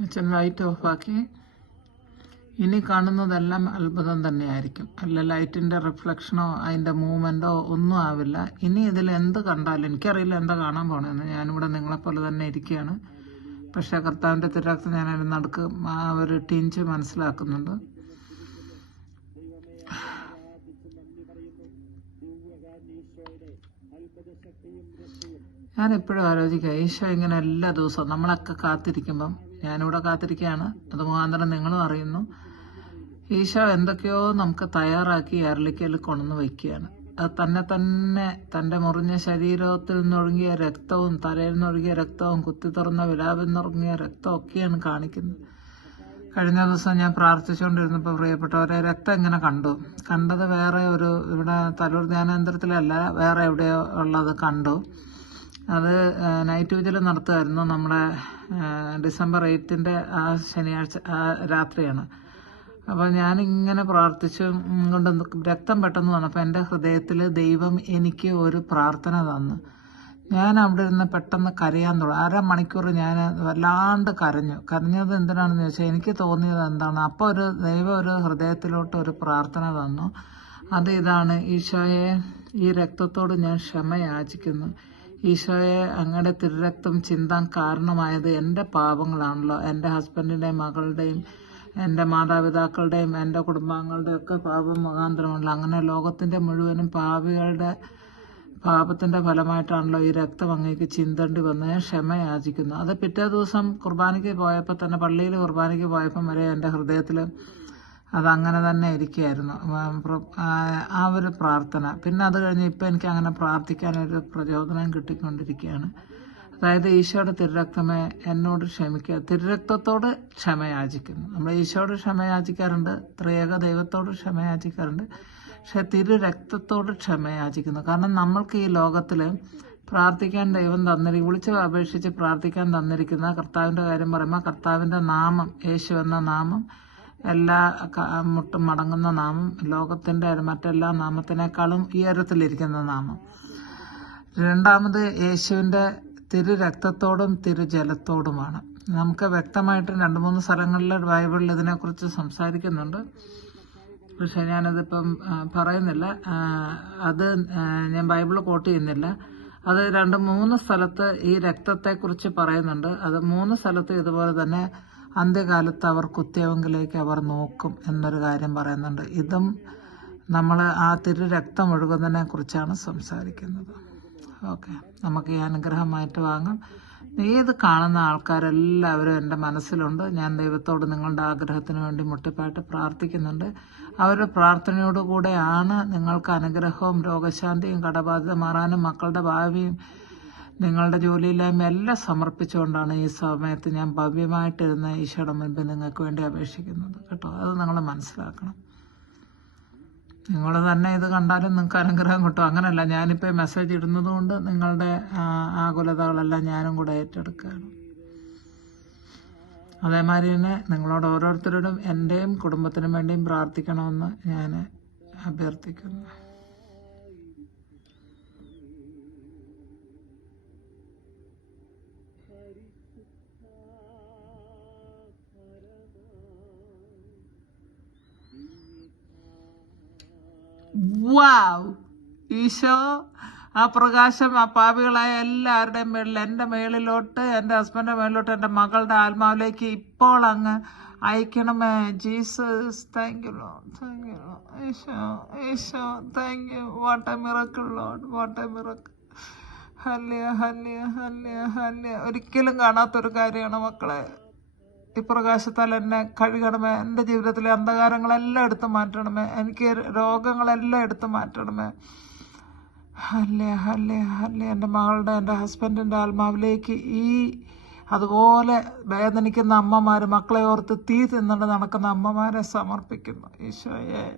അച്ഛൻ ലൈറ്റ് ഓഫാക്കി ഇനി കാണുന്നതെല്ലാം അത്ഭുതം തന്നെയായിരിക്കും. അല്ല ലൈറ്റിന്റെ റിഫ്ലക്ഷനോ അതിന്റെ മൂവ്മെന്റോ ഒന്നും ആവില്ല. ഇനി ഇതിൽ എന്ത് കണ്ടാലും എനിക്കറിയില്ല എന്താ കാണാൻ പോണെന്ന്. ഞാനിവിടെ നിങ്ങളെപ്പോലെ തന്നെ ഇരിക്കുകയാണ്. പക്ഷെ കർത്താവിന്റെ തിരക്ക് ഞാനൊരു നടുക്ക് ആ ഒരു ടിഞ്ച് മനസ്സിലാക്കുന്നുണ്ട്. ഞാൻ എപ്പോഴും ആലോചിക്കുക ഈശോ ഇങ്ങനെ എല്ലാ ദിവസവും നമ്മളൊക്കെ കാത്തിരിക്കുമ്പം ഞാനിവിടെ കാത്തിരിക്കുകയാണ്. അത് മുഖാന്തരം നിങ്ങളും അറിയുന്നു. ഈശോ എന്തൊക്കെയോ നമുക്ക് തയ്യാറാക്കി അരളിക്കൽ കൊണ്ടുവന്ന് വയ്ക്കുകയാണ്. അത് തന്നെ തന്നെ തന്റെ മുറിഞ്ഞ ശരീരത്തിൽ നിന്നൊഴുകിയ രക്തവും തലയിൽ നിന്നൊഴുകിയ രക്തവും കുത്തി തുറന്ന വിലാപിൽ നിറങ്ങിയ രക്തവും ഒക്കെയാണ് കാണിക്കുന്നത്. കഴിഞ്ഞ ദിവസം ഞാൻ പ്രാർത്ഥിച്ചുകൊണ്ടിരുന്നപ്പോൾ പ്രിയപ്പെട്ടവരെ രക്തം ഇങ്ങനെ കണ്ടു? കണ്ടത് വേറെ ഒരു ഇവിടെ തലൂർ ധ്യാനേന്ദ്രത്തിലല്ല വേറെ എവിടെയോ ഉള്ളത് കണ്ടു. അത് നൈറ്റ് വിജിൽ നടത്തുമായിരുന്നു നമ്മുടെ ഡിസംബർ എയ്റ്റിന്റെ ആ ശനിയാഴ്ച ആ രാത്രിയാണ്. അപ്പോൾ ഞാനിങ്ങനെ പ്രാർത്ഥിച്ചു കൊണ്ട് രക്തം പെട്ടെന്ന് വന്നപ്പോൾ എന്റെ ഹൃദയത്തിൽ ദൈവം എനിക്ക് ഒരു പ്രാർത്ഥന തന്നു. ഞാൻ അവിടെ ഇരുന്ന് പെട്ടെന്ന് കരയാൻ തുടങ്ങി. അരമണിക്കൂർ ഞാൻ വല്ലാണ്ട് കരഞ്ഞു. കരഞ്ഞത് എന്തിനാണെന്ന് ചോദിച്ചാൽ എനിക്ക് തോന്നിയത് എന്താണ്? അപ്പോൾ ഒരു ദൈവം ഒരു ഹൃദയത്തിലോട്ട് ഒരു പ്രാർത്ഥന തന്നു. അത് ഇതാണ് ഈശോയെ ഈ രക്തത്തോട് ഞാൻ ക്ഷമ യാചിക്കുന്നു ഈശോയെ അങ്ങയുടെ തിരുരക്തം ചിന്താൻ കാരണമായത് എന്റെ പാപങ്ങളാണല്ലോ. എന്റെ ഹസ്ബൻഡിന്റെയും മകളുടെയും എന്റെ മാതാപിതാക്കളുടെയും എന്റെ കുടുംബാംഗങ്ങളുടെയും ഒക്കെ പാപം മുഖാന്തരമുള്ള അങ്ങനെ ലോകത്തിന്റെ മുഴുവനും പാപികളുടെ പാപത്തിന്റെ ഫലമായിട്ടാണല്ലോ ഈ രക്തം അങ്ങേക്ക് ചിന്തേണ്ടി വന്ന് ഞാൻ ക്ഷമ യാചിക്കുന്നു. അത് പിറ്റേ ദിവസം കുർബാനയ്ക്ക് പോയപ്പോൾ തന്നെ പള്ളിയിൽ കുർബാനയ്ക്ക് പോയപ്പം വരെ എന്റെ ഹൃദയത്തിൽ അതങ്ങനെ തന്നെ ഇരിക്കുകയായിരുന്നു ആ, ഒരു പ്രാർത്ഥന. പിന്നെ അത് കഴിഞ്ഞ് ഇപ്പം എനിക്ക് അങ്ങനെ പ്രാർത്ഥിക്കാനൊരു പ്രചോദനം കിട്ടിക്കൊണ്ടിരിക്കുകയാണ്. അതായത് ഈശോയുടെ തിരുരക്തമേ എന്നോട് ക്ഷമിക്കുക തിരുരക്തത്തോട് ക്ഷമയാചിക്കുന്നു നമ്മൾ ഈശോയോട് ക്ഷമ യാചിക്കാറുണ്ട് ത്രിയേക ദൈവത്തോട് ക്ഷമ യാചിക്കാറുണ്ട് പക്ഷെ തിരു രക്തത്തോട് ക്ഷമ യാചിക്കുന്നു. കാരണം നമ്മൾക്ക് ഈ ലോകത്തിൽ പ്രാർത്ഥിക്കാൻ ദൈവം തന്നിരിക്കും വിളിച്ച് അപേക്ഷിച്ച് പ്രാർത്ഥിക്കാൻ തന്നിരിക്കുന്ന കർത്താവിന്റെ കാര്യം പറയുമ്പോൾ കർത്താവിന്റെ നാമം യേശു എന്ന നാമം എല്ലാ മുട്ടും മടങ്ങുന്ന നാമം ലോകത്തിന്റെ മറ്റെല്ലാ നാമത്തിനേക്കാളും ഉയരത്തിലിരിക്കുന്ന നാമം. രണ്ടാമത് യേശുവിന്റെ തിരു രക്തത്തോടും തിരു ജലത്തോടുമാണ് നമുക്ക് വ്യക്തമായിട്ട് രണ്ട് മൂന്ന് സ്ഥലങ്ങളിൽ ബൈബിളിൽ ഇതിനെക്കുറിച്ച് സംസാരിക്കുന്നുണ്ട്. പക്ഷെ ഞാനതിപ്പം പറയുന്നില്ല. അത് ഞാൻ ബൈബിൾ കോട്ട് ചെയ്യുന്നില്ല. അത് രണ്ട് മൂന്ന് സ്ഥലത്ത് ഈ രക്തത്തെക്കുറിച്ച് പറയുന്നുണ്ട്. അത് മൂന്ന് സ്ഥലത്ത് ഇതുപോലെ തന്നെ അന്ത്യകാലത്ത് അവർ കുത്തിയവങ്കിലേക്ക് അവർ നോക്കും എന്നൊരു കാര്യം പറയുന്നുണ്ട്. ഇതും നമ്മൾ ആ തിരു രക്തം ഒഴുകുന്നതിനെ കുറിച്ചാണ് സംസാരിക്കുന്നത്. ഓക്കെ. നമുക്ക് ഈ അനുഗ്രഹമായിട്ട് വാങ്ങാം. ഏത് കാണുന്ന ആൾക്കാരെല്ലാവരും എന്റെ മനസ്സിലുണ്ട്. ഞാൻ ദൈവത്തോട് നിങ്ങളുടെ ആഗ്രഹത്തിന് വേണ്ടി മുട്ടിപ്പായിട്ട് പ്രാർത്ഥിക്കുന്നുണ്ട്. അവരുടെ പ്രാർത്ഥനയോടുകൂടെയാണ് നിങ്ങൾക്ക് അനുഗ്രഹവും രോഗശാന്തിയും കടബാധ്യത മാറാനും മക്കളുടെ ഭാവിയും നിങ്ങളുടെ ജോലിയില്ലായ്മ എല്ലാം സമർപ്പിച്ചുകൊണ്ടാണ് ഈ സമയത്ത് ഞാൻ ഭവ്യമായിട്ടിരുന്ന ഈശോയുടെ മുൻപിൽ നിങ്ങൾക്ക് വേണ്ടി അപേക്ഷിക്കുന്നത്. കേട്ടോ അത് നിങ്ങൾ മനസ്സിലാക്കണം. നിങ്ങൾ തന്നെ ഇത് കണ്ടാലും നിങ്ങൾക്ക് അനുഗ്രഹം കിട്ടും. അങ്ങനല്ല ഞാനിപ്പോൾ മെസ്സേജ് ഇടുന്നത് കൊണ്ട് നിങ്ങളുടെ ആകുലതകളെല്ലാം ഞാനും കൂടെ ഏറ്റെടുക്കുകയാണ്. അതേമാതിരി തന്നെ നിങ്ങളോട് ഓരോരുത്തരോടും എന്റെയും കുടുംബത്തിനും വേണ്ടിയും പ്രാർത്ഥിക്കണമെന്ന് ഞാൻ അഭ്യർത്ഥിക്കുന്നു. വാവ് ഈശോ ആ പ്രകാശം ആ പാപികളായ എല്ലാവരുടെയും മേളിൽ എന്റെ മേളിലോട്ട് എന്റെ ഹസ്ബൻഡിന്റെ മേളിലോട്ട് എന്റെ മകളുടെ ആത്മാവിലേക്ക് ഇപ്പോൾ അങ്ങ് അയക്കണമേ. Jesus thank you Lord thank you Isho Isho thank you what a miracle Lord what a miracle hallelujah hallelujah hallelujah hallelujah ഒരിക്കലും കാണാത്തൊരു കാര്യമാണ് മക്കളെ. പ്രകാശത്താൽ എന്നെ കഴുകണമേ എന്റെ ജീവിതത്തിലെ അന്ധകാരങ്ങളെല്ലാം എടുത്തു മാറ്റണമേ എനിക്ക് രോഗങ്ങളെല്ലാം എടുത്തു മാറ്റണമേ. അല്ലേ അല്ലേ അല്ലേ എന്റെ മകളുടെ എന്റെ ഹസ്ബൻഡിന്റെ ആത്മാവിലേക്ക് ഈ അതുപോലെ വേദനിക്കുന്ന അമ്മമാർ മക്കളെ ഓർത്ത് തീ തിന്നിട്ട് നടക്കുന്ന അമ്മമാരെ സമർപ്പിക്കുന്നു. ഈശോയെ.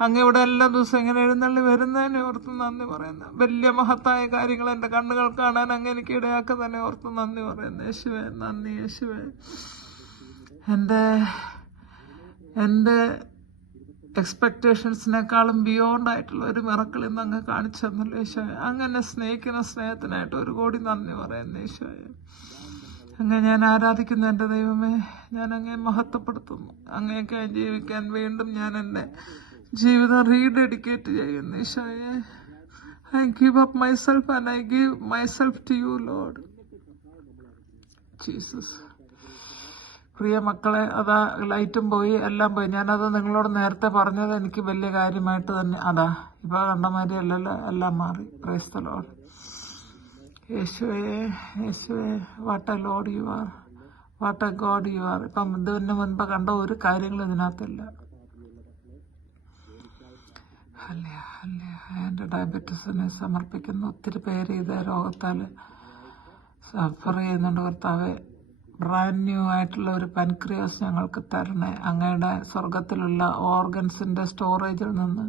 അങ്ങ് ഇവിടെ എല്ലാ ദിവസവും ഇങ്ങനെ എഴുന്നള്ളി വരുന്നതിനെ ഓർത്ത് നന്ദി പറയുന്നു. വലിയ മഹത്തായ കാര്യങ്ങൾ എന്റെ കണ്ണുകൾ കാണാൻ അങ്ങ് എനിക്ക് ഇടയാക്കുന്നതിനെ ഓർത്ത് നന്ദി പറയുന്നു. യേശുവേ നന്ദി യേശുവേ. എന്റെ എന്റെ എക്സ്പെക്റ്റേഷൻസിനേക്കാളും ബിയോണ്ട് ആയിട്ടുള്ള ഒരു മിറക്കിൾ ഇന്ന് അങ്ങ് കാണിച്ചു തന്നല്ലോ ഈശോയെ. അങ്ങനെ സ്നേഹിക്കുന്ന സ്നേഹത്തിനായിട്ട് ഒരു കോടി നന്ദി പറയുന്നു ഈശോയെ. അങ്ങ് ഞാൻ ആരാധിക്കുന്നു എന്റെ ദൈവമേ. ഞാൻ അങ്ങേ മഹത്വപ്പെടുത്തുന്നു. അങ്ങേക്ക് ജീവിക്കാൻ വീണ്ടും ഞാൻ എന്റെ ജീവിതം റീഡെഡിക്കേറ്റ് ചെയ്യുന്നു ഈശോയെ. I give up myself and I give myself to you Lord Jesus പ്രിയ മക്കളെ അതാ ലൈറ്റും പോയി എല്ലാം പോയി. ഞാനത് നിങ്ങളോട് നേരത്തെ പറഞ്ഞത് എനിക്ക് വലിയ കാര്യമായിട്ട് തന്നെ അതാ ഇപ്പൊ കണ്ടമാതിരി അല്ലല്ലോ എല്ലാം മാറി. ക്രൈസ്തലോ യേശുവേ യേശുവേ what a Lord you are what a God you are ഇപ്പം ഇതിന് മുൻപ് കണ്ട ഒരു കാര്യങ്ങളും ഇതിനകത്തില്ല. അല്ല അല്ല എന്റെ ഡയബറ്റീസിനെ സമർപ്പിക്കുന്ന. ഒത്തിരി പേര് ഇതേ രോഗത്താൽ സഫർ ചെയ്യുന്നുണ്ട് കർത്താവെ. ബ്രാൻഡ് ന്യൂ ആയിട്ടുള്ള ഒരു പൻക്രിയാസ് ഞങ്ങൾക്ക് തരണേ. അങ്ങയുടെ സ്വർഗത്തിലുള്ള ഓർഗൻസിന്റെ സ്റ്റോറേജിൽ നിന്ന്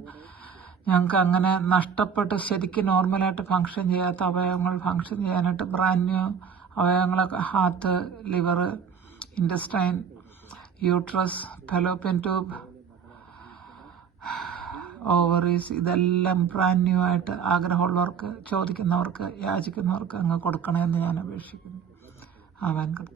ഞങ്ങൾക്ക് അങ്ങനെ നഷ്ടപ്പെട്ട് ശരിക്കും നോർമലായിട്ട് ഫങ്ഷൻ ചെയ്യാത്ത അവയവങ്ങൾ ഫങ്ഷൻ ചെയ്യാനായിട്ട് brand new അവയവങ്ങളൊക്കെ heart liver intestine uterus fallopian tube ovaries ഇതെല്ലാം ബ്രാൻഡ് ന്യൂ ആയിട്ട് ആഗ്രഹമുള്ളവർക്ക് ചോദിക്കുന്നവർക്ക് യാചിക്കുന്നവർക്ക് അങ്ങ് കൊടുക്കണമെന്ന് ഞാൻ അപേക്ഷിക്കുന്നു. ആവാൻ കർത്താവ്